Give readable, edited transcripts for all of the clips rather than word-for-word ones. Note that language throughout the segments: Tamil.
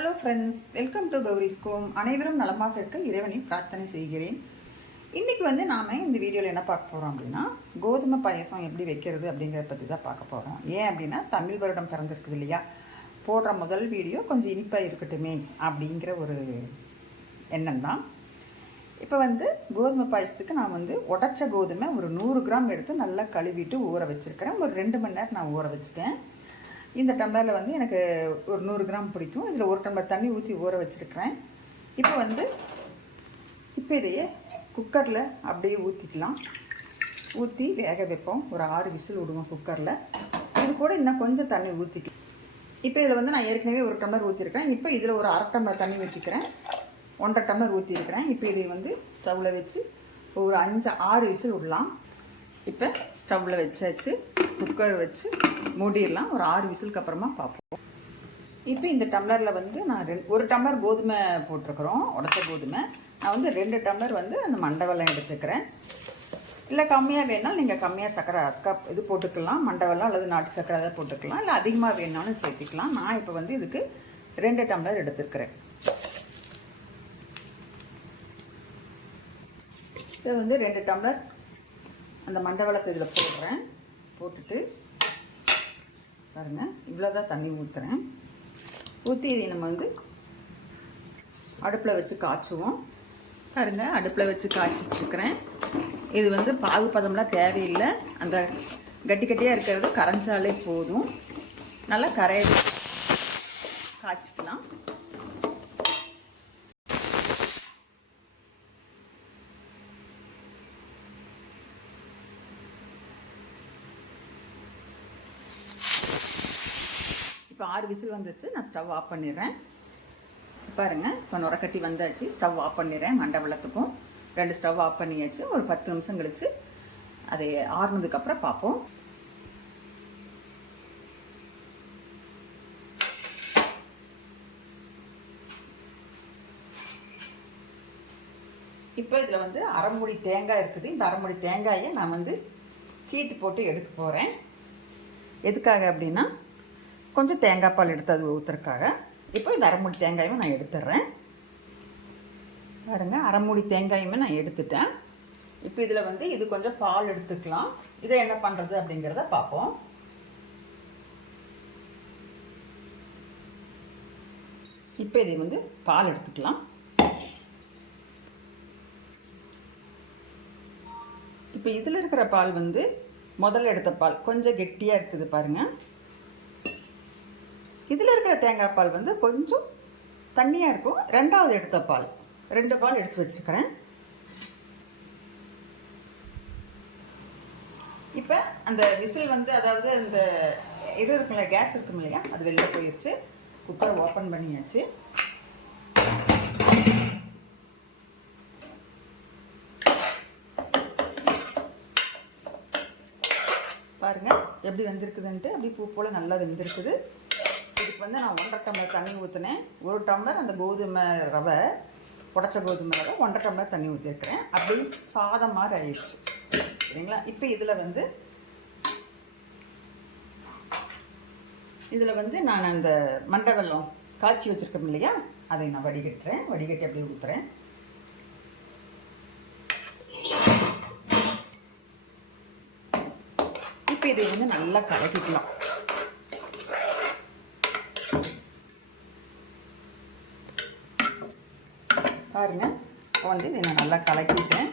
Hello friends, welcome to Gowri's home. அனைவரும் நலமாக இருக்க இறைவனை பிரார்த்தனை செய்கிறேன். இன்றைக்கி நாம் இந்த வீடியோவில் என்ன பார்க்க போகிறோம் அப்படின்னா, கோதுமை பாயசம் எப்படி வைக்கிறது அப்படிங்கிறத பற்றி தான் பார்க்க போகிறோம். ஏன் அப்படின்னா, தமிழ் வருடம் பிறந்திருக்குது இல்லையா, போடுற முதல் வீடியோ கொஞ்சம் இனிப்பாக இருக்கட்டுமே அப்படிங்கிற ஒரு எண்ணம் தான். இப்போ கோதுமை பாயசத்துக்கு நான் உடச்ச கோதுமை ஒரு 100 கிராம் எடுத்து நல்லா கழுவிட்டு ஊற வச்சுருக்கிறேன். ஒரு 2 மணி நேரம் நான் ஊற வச்சுட்டேன். இந்த டம்ளரில் எனக்கு ஒரு 100 கிராம் பிடிக்கும். இதில் 1 டம்ளர் தண்ணி ஊற்றி ஊற வச்சுருக்கிறேன். இப்போ இதையே குக்கரில் அப்படியே ஊற்றிக்கலாம். ஊற்றி வேக வைப்போம். ஒரு 6 விசில் விடுவோம் குக்கரில். இது கூட இன்னும் கொஞ்சம் தண்ணி ஊற்றிக்கலாம். இப்போ இதில் நான் ஏற்கனவே 1 டம்ளர் ஊற்றிருக்கிறேன். இப்போ இதில் ஒரு 1/2 டம்ளர் தண்ணி ஊற்றிக்கிறேன். 1.5 டம்ளர் ஊற்றிருக்கிறேன். இப்போ இதை ஸ்டவ்வில் வச்சு ஒரு 5-6 விசில் விடலாம். இப்போ ஸ்டவ்வில் வச்சாச்சு. குக்கர் வச்சு மூடிடலாம். ஒரு 6 விசிலுக்கு அப்புறமா பார்ப்போம். இப்போ இந்த டம்ளரில் நான் 1 டம்ளர் கோதுமை போட்டிருக்கிறோம், உடச்ச கோதுமை. நான் 2 டம்ளர் அந்த மண்டை வெல்லம் எடுத்துக்கிறேன். இல்லை கம்மியாக வேணாலும் நீங்கள் கம்மியாக சர்க்கரை இது போட்டுக்கலாம். மண்டை வெல்லம் அல்லது நாட்டு சர்க்கரை அதை போட்டுக்கலாம். இல்லை அதிகமாக வேணாலும் சேர்த்துக்கலாம். நான் இப்போ இதுக்கு 2 டம்ளர் எடுத்துருக்கிறேன். இதை 2 டம்ளர் அந்த மண்டை வெல்லத்தை இதில் போடுறேன். போட்டுட்டு பாருங்கள், இவ்வளோதான் தண்ணி ஊற்றுறேன். ஊற்றி இதை நம்ம அடுப்பில் வச்சு காய்ச்சுவோம். பாருங்கள், அடுப்பில் வச்சு காய்ச்சிட்ருக்கிறேன். இது பாகு பதம்லாம் தேவையில்லை. அந்த கட்டி கட்டியாக இருக்கிறது கரைஞ்சாலே போதும். நல்லா கரையை காய்ச்சிக்கலாம். இப்போ 6 விசில் வந்துச்சு. நான் ஸ்டவ் ஆஃப் பண்ணிடுறேன். பாருங்கள், இப்போ நுரக்கட்டி வந்தாச்சு. ஸ்டவ் ஆஃப் பண்ணிடுறேன். மண்டை வெல்லத்துக்கும் 2 ஸ்டவ் ஆஃப் பண்ணியாச்சு. ஒரு 10 நிமிஷம் கழிச்சு அதை ஆறுனதுக்கப்புறம் பார்ப்போம். இப்போ இதில் அரை மூடி தேங்காய் இருக்குது. இந்த அரை மூடி தேங்காயை நான் கீத்து போட்டு எடுக்க போகிறேன். எதுக்காக அப்படின்னா, கொஞ்சம் தேங்காய் பால் எடுத்து அது ஊற்றுறதுக்காக. இப்போ இந்த அரை மூடி தேங்காயுமே நான் எடுத்துடுறேன். பாருங்கள், அரை மூடி தேங்காயுமே நான் எடுத்துட்டேன். இப்போ இதில் இது கொஞ்சம் பால் எடுத்துக்கலாம். இதை என்ன பண்ணுறது அப்படிங்கிறத பார்ப்போம். இப்போ இதை பால் எடுத்துக்கலாம். இப்போ இதில் இருக்கிற பால் முதல்ல எடுத்த பால் கொஞ்சம் கெட்டியாக இருக்குது பாருங்கள். இதில் இருக்கிற தேங்காய் பால் கொஞ்சம் தண்ணியாக இருக்கும். 2வது எடுத்த பால் 2 பால் எடுத்து வச்சுருக்கிறேன். இப்போ அந்த விசில் அதாவது அந்த இது இருக்குல்ல, கேஸ் இருக்கும் இல்லையா, அது வெளில போயிடுச்சு. குக்கர் ஓப்பன் பண்ணியாச்சு. பாருங்கள் எப்படி வெந்திருக்குதுன்ட்டு. அப்படி பூ போல் நல்லா வெந்திருக்குது. இதுக்கு நான் 1.5 டம்ளர் தண்ணி ஊற்றினேன். 1 டம்ளர் அந்த கோதுமை ரவை, உடச்ச கோதுமை ரவை 1.5 டம்ளர் தண்ணி ஊற்றிருக்கிறேன். அப்படி சாதம் மாதிரி ஆயிடுச்சு. சரிங்களா? இப்போ இதில் நான் அந்த மண்டை வெல்லம் காய்ச்சி வச்சுருக்கேன் இல்லையா, அதை நான் வடிகட்டுறேன். வடிகட்டி அப்படியே ஊற்றுறேன். இப்போ இதை நல்லா கலக்கிக்கலாம். பாருங்க, இப்போ இதை நான் நல்லா கலக்கிட்டேன்.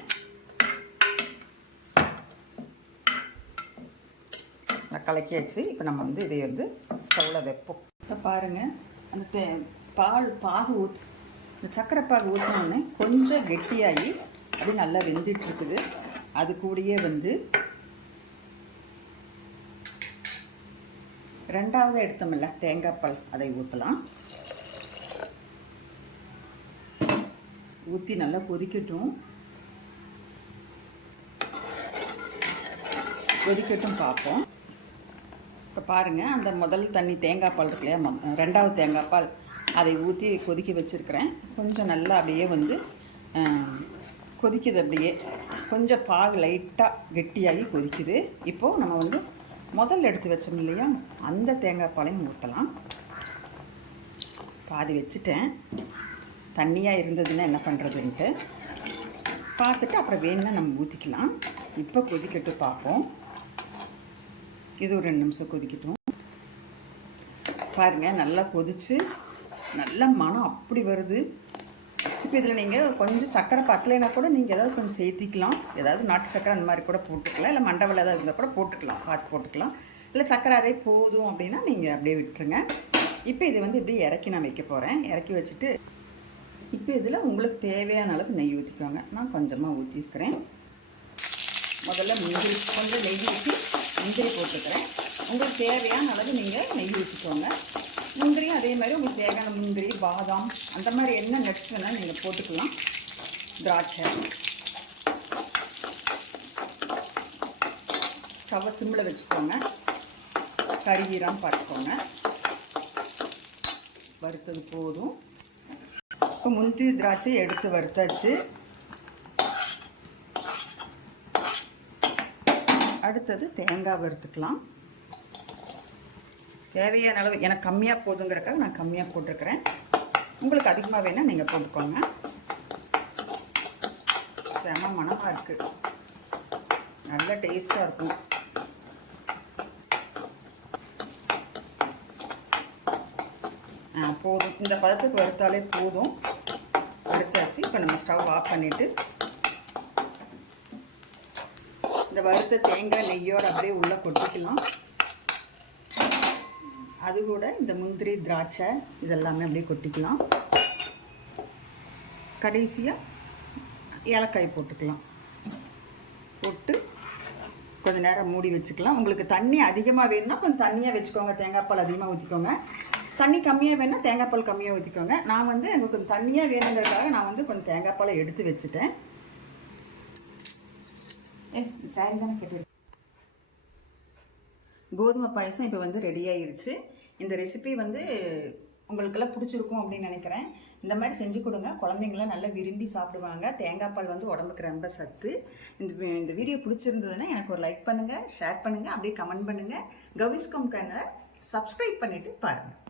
கலக்கியாச்சு. இப்போ நம்ம இதை ஸ்டவ்வில் வைப்போம். இப்போ பாருங்கள், அந்த பாகு இந்த சர்க்கரை பாகு ஊற்றினோடனே கொஞ்சம் கெட்டியாகி அப்படி நல்லா வெந்துட்டுருக்குது. அது கூடயே 2வது எடுத்தோம்ல தேங்காய் பால், அதை ஊற்றலாம். ஊற்றி நல்லா கொதிக்கட்டும் பார்ப்போம். இப்போ பாருங்கள், அந்த முதல் தண்ணி தேங்காய் பால் இருக்கு இல்லையா, 2வது தேங்காய் பால், அதை ஊற்றி கொதிக்க வச்சுருக்கிறேன். கொஞ்சம் நல்லா அப்படியே கொதிக்குது. அப்படியே கொஞ்சம் பாகு லைட்டாக கெட்டியாகி கொதிக்குது. இப்போது நம்ம முதல்ல எடுத்து வச்சோம் இல்லையா, அந்த தேங்காய் பாலையும் ஊற்றலாம். பாதி வச்சுட்டேன். தண்ணியாக இருந்ததுன்னா என்ன பண்ணுறதுன்ட்டு பார்த்துட்டு அப்புறம் வேணும்னா நம்ம ஊற்றிக்கலாம். இப்போ கொதிக்கட்டு பார்ப்போம். இது ஒரு 2 நிமிஷம் கொதிக்கட்டும். பாருங்கள், நல்லா கொதித்து நல்ல மனம் அப்படி வருது. இப்போ இதில் நீங்கள் கொஞ்சம் சக்கரை பத்தலைன்னா கூட நீங்கள் ஏதாவது கொஞ்சம் சேர்த்திக்கலாம். ஏதாவது நாட்டு சக்கரை அந்த மாதிரி கூட போட்டுக்கலாம். இல்லை மண்டவல் ஏதாவது இருந்தால் கூட போட்டுக்கலாம், பார்த்து போட்டுக்கலாம். இல்லை சக்கரை அதே போதும் அப்படின்னா நீங்கள் அப்படியே விட்டுருங்க. இப்போ இது வந்து இப்படி இறக்கி நான் வைக்க போகிறேன். இறக்கி வச்சுட்டு இப்போ இதில் உங்களுக்கு தேவையான அளவுக்கு நெய் ஊற்றிக்கோங்க. நான் கொஞ்சமாக ஊற்றிருக்கிறேன். முதல்ல முந்திரி கொஞ்சம் நெய் ஊற்றி முந்திரி போட்டுக்கிறேன். உங்களுக்கு தேவையான அளவு நீங்கள் நெய் ஊற்றிக்கோங்க. முந்திரியும் அதே மாதிரி உங்களுக்கு தேவையான முந்திரி, பாதாம், அந்த மாதிரி என்ன நட்ஸ் வேணாலும் நீங்கள் போட்டுக்கலாம். திராட்சை. ஸ்டவ்வை சிம்மில் வச்சுக்கோங்க. கருகீரான்னு பார்த்துக்கோங்க. வறுத்தது போதும். இப்போ முந்திரி திராட்சை எடுத்து வறுத்தாச்சு. அடுத்தது தேங்காய் வறுத்துக்கலாம். தேவையான அளவு எனக்கு கம்மியாக போதுங்கிறக்காக நான் கம்மியாக போட்டிருக்கிறேன். உங்களுக்கு அதிகமாக வேணால் நீங்கள் போட்டுக்கோங்க. செம மணமாக இருக்குது, நல்ல டேஸ்ட்டாக இருக்கும். போதும், இந்த பதத்துக்கு வறுத்தாலே போதும். வறுத்தாச்சு. இப்போ நம்ம ஸ்டவ் ஆஃப் பண்ணிவிட்டு இந்த வறுத்த தேங்காய் நெய்யோடு அப்படியே உள்ளே கொட்டிக்கலாம். அது கூட இந்த முந்திரி, திராட்சை இதெல்லாமே அப்படியே கொட்டிக்கலாம். கடைசியாக ஏலக்காய் போட்டுக்கலாம். போட்டு கொஞ்சம் நேரம் மூடி வச்சுக்கலாம். உங்களுக்கு தண்ணி அதிகமாக வேணும்னா கொஞ்சம் தண்ணியாக வச்சுக்கோங்க. தேங்காய் பால் அதிகமாக ஊற்றிக்கோங்க. தண்ணி கம்மியாக வேணும்னா தேங்காய் பால் கம்மியாக ஊற்றிக்கோங்க. நான் வந்து எனக்கு கொஞ்சம் தண்ணியாக வேணுங்கிறதுக்காக நான் வந்து கொஞ்சம் தேங்காய் பாலை எடுத்து வச்சுட்டேன். சாரி தானே கேட்டு. கோதுமை பாயசம் இப்போ வந்து ரெடி ஆகிருச்சு. இந்த ரெசிபி வந்து உங்களுக்கெல்லாம் பிடிச்சிருக்கும் அப்படின்னு நினைக்கிறேன். இந்த மாதிரி செஞ்சு கொடுங்க. குழந்தைங்களாம் நல்லா விரும்பி சாப்பிடுவாங்க. தேங்காய் பால் வந்து உடம்புக்கு ரொம்ப சத்து. இந்த வீடியோ பிடிச்சிருந்ததுன்னா எனக்கு ஒரு லைக் பண்ணுங்கள், ஷேர் பண்ணுங்கள், அப்படியே கமெண்ட் பண்ணுங்கள். கவிஸ்கம் சேனலை சப்ஸ்கிரைப் பண்ணிவிட்டு பாருங்கள்.